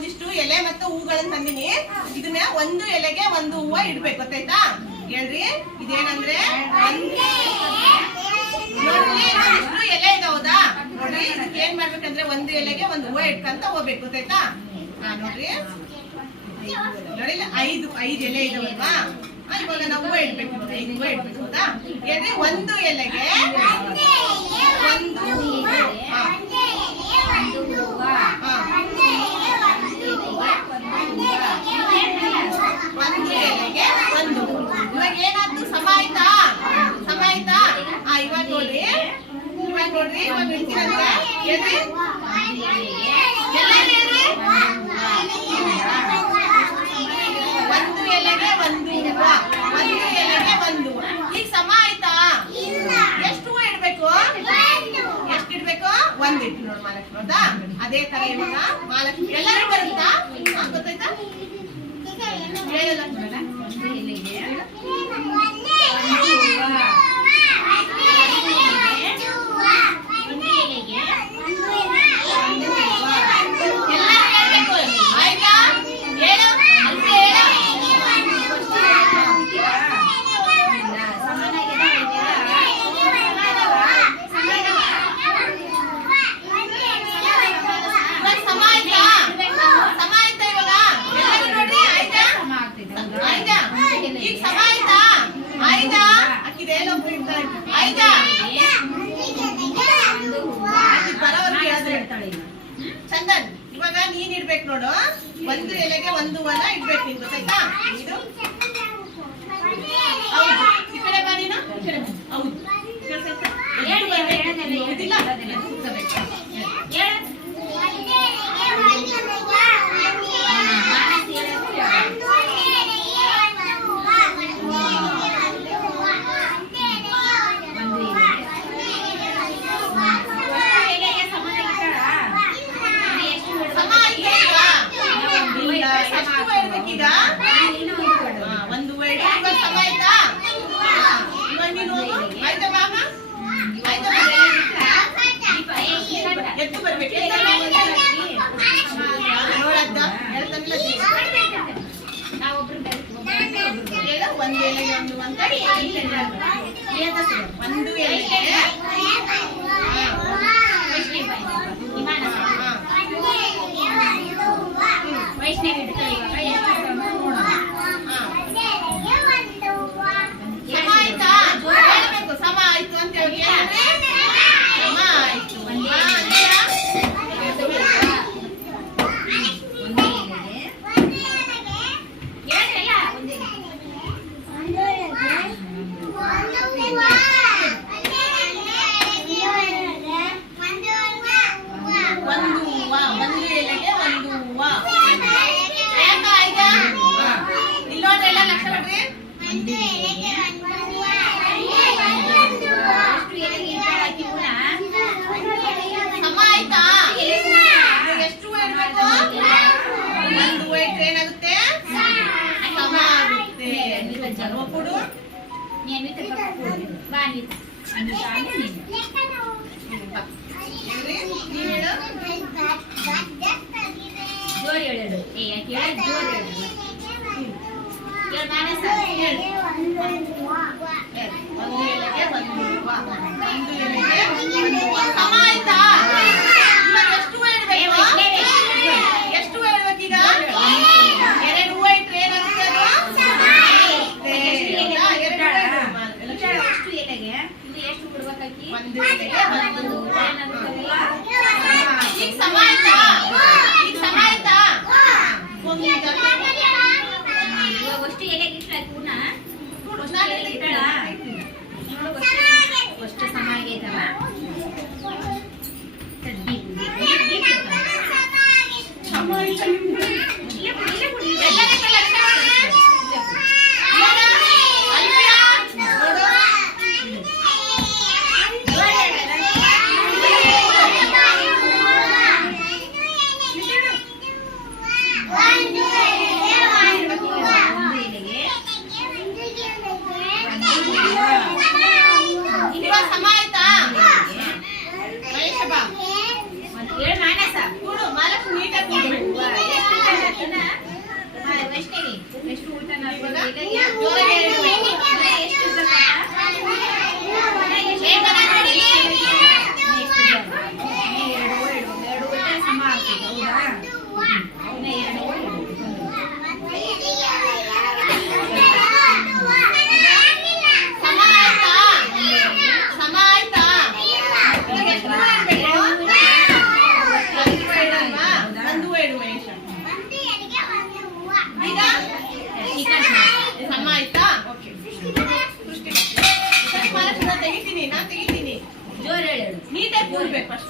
ಒಂದಿಷ್ಟು ಎಲೆ ಮತ್ತು ಹೂಗಳನ್ನ ತಂದಿನಿ. ಇದನ್ನ ಒಂದು ಎಲೆಗೆ ಒಂದು ಹೂವ ಇಡ್ಬೇಕು, ಗೊತ್ತಾಯ್ತಾ? ಹೇಳ್ರಿ, ಇದೇನಂದ್ರೆ ನೋಡ್ರಿ ಇಷ್ಟು ಎಲೆ ಇದಾವದಾ? ನೋಡ್ರಿ ಇದಕ್ಕೆ ಏನ್ ಮಾಡ್ಬೇಕಂದ್ರೆ ಒಂದು ಎಲೆಗೆ ಒಂದು ಹೂವ ಇಟ್ಕೊಂತ ಹೋಗ್ಬೇಕು, ಗೊತ್ತಾಯ್ತಾ? ನೋಡ್ರಿ ನೋಡಿ, ಐದು ಎಲೆ ಇದಾವಲ್ವಾ? ಇವಾಗ ನಾವು ಹೂವ ಇಡ್ಬೇಕು, 5 ಹೂವ ಇಡ್ಬೇಕು, ಹೌದಾ? ಹೇಳ್ರಿ, ಒಂದು ಎಲೆಗೆ ಒಂದು ಹೂವ, ಒಂದು ಎಲೆಗೆ ಒಂದು. ಇವಾಗ ಏನಾದ್ರು ಸಮ ಆಯ್ತಾ? ಸಮ ಆಯ್ತಾ? ಇವಾಗ ನೋಡ್ರಿ, ಇವಾಗ ಇಡ್ತೀರಂದ್ರೆ ಹೇಳ್ರಿ, ಎಲ್ಲ ಹೇಳ್ರಿ, ಒಂದು ಎಲೆಗೆ ಒಂದು ಹೂವ, ಒಂದು ಎಲೆಗೆ ಒಂದು. ಈಗ ಸಮ ಆಯ್ತಾ? ಎಷ್ಟು ಹೂವ ಇಡ್ಬೇಕು? ಎಷ್ಟು ಇಡ್ಬೇಕು? ಒಂದ್ ಇಟ್ಟು ನೋಡು ಮಹಾಲಕ್ಷ್ಮಿ, ಹೌದಾ? ಅದೇ ತರ ಇವಾಗ ಮಹಾಲಕ್ಷ್ಮಿ ಎಲ್ಲರೂ ಬರುತ್ತಾ? ಗೊತ್ತಾಯ್ತಾ? ಹೇಳಲ್ಲ ಚಂದನ್, ಇವಾಗ ನೀನ್ ಇಡ್ಬೇಕು ನೋಡು, ಒಂದು ಎಲೆಗೆ ಒಂದು ಹೂವನ ಇಡ್ಬೇಕು, ನೀನ್ ಗೊತ್ತಾಯ್ತಾ? ಇದು ಹೌದು, ಈ ಕಡೆ ಬಾ ನೀನು, ಈ ಕಡೆ ಹೌದು, ಈಗ ಒಂದು ಸಮ ಆಯ್ತಾ? ಇವಾಗ ನೀನು ಆಯ್ತಾ ಮಾಮ? ಆಯ್ತಾ? ಎದ್ದು ಬರ್ಬೇಕು, ನೋಡದ್ದ ಹೇಳ್ತಾನಿಲ್ಲ, ಒಂದು ಎಲೆಗೆ ಒಂದು ಅಂತ ಒಂದು ಎಲೆಗೆ ವೈಷ್ಣವಿ ಇಡ್ತಾರೆ. ಸಮ ಆಯ್ತಾ? ಹೇಳ್ಬೇಕು, ಸಮ ಆಯ್ತು ಅಂತ ಹೇಳಿ. ಸಮ ಆಯ್ತು ಕೊಡು. ಜೋರಿ ಹೇಳು, ಜೋರಿ ಒಂದು ಎಲೆಗೆ ಒಂದು ಹೂವ, ಒಂದು ಎಲೆಗೆ ಸಮ ಆಯ್ತಾ? ಎಷ್ಟು ಹೂವ ಇಡ್ಬೇಕು? ಎಷ್ಟು ಹೂವ ಇಡ್ಬೇಕೀಗ? ಎರಡು ಹೂವ ಇಟ್ರೆ ಏನಾಗುತ್ತೆ? ಎಷ್ಟು ಎಲೆಗೆ ಎಷ್ಟು ಬಿಡ್ಬೇಕಾಗಿ? ಒಂದು ಎಲೆಗೆ ಒಂದು ಹೂವ. ಈಗ ಸಮ ಆಯ್ತಾ? ಈಗ ಸಮ ಆಯ್ತಾ? ಅಷ್ಟು ಎಲೆಗೆ ಇಷ್ಟ ಪುನಃ ಅಷ್ಟು ಸಮ ಆಗೈತವ. ಸಮ ಆಯ್ತಾ? ಮಹೇಶ ಬಾ, ಹೇಳು ಮಾನಸ, ಕೊಡು, ಮಾಲಕ್ಷ್ಮಿ ನೀಟಾಗಿ ಕೊಡ್ಬೇಕು. ಜೋರಾಗಿ ಹೇಳು. ಹೇಗನ ನೋಡಿ. ಸಮ ಆಯ್ತಾ? ಇವಾಗ ಎಷ್ಟು ಹೂವು ಇಡ್ಬೇಕು? ಒಂದು ಹೂವು ಇಡಲ್ವಾ? ಒಂದು ಹೂವು ಇಡು ಮಹೇಶ. ಈಗ ಸಮ ಆಯ್ತಾ? ಓಕೆ. ಸೃಷ್ಟಿ ತೆಗಿತೀನಿ, ನಾನು ತೆಗಿತೀನಿ. ಜೋರ್ ಹೇಳು. ನೀಟಾಗಿ ಕೂರ್ಬೇಕು ಫಸ್ಟ್.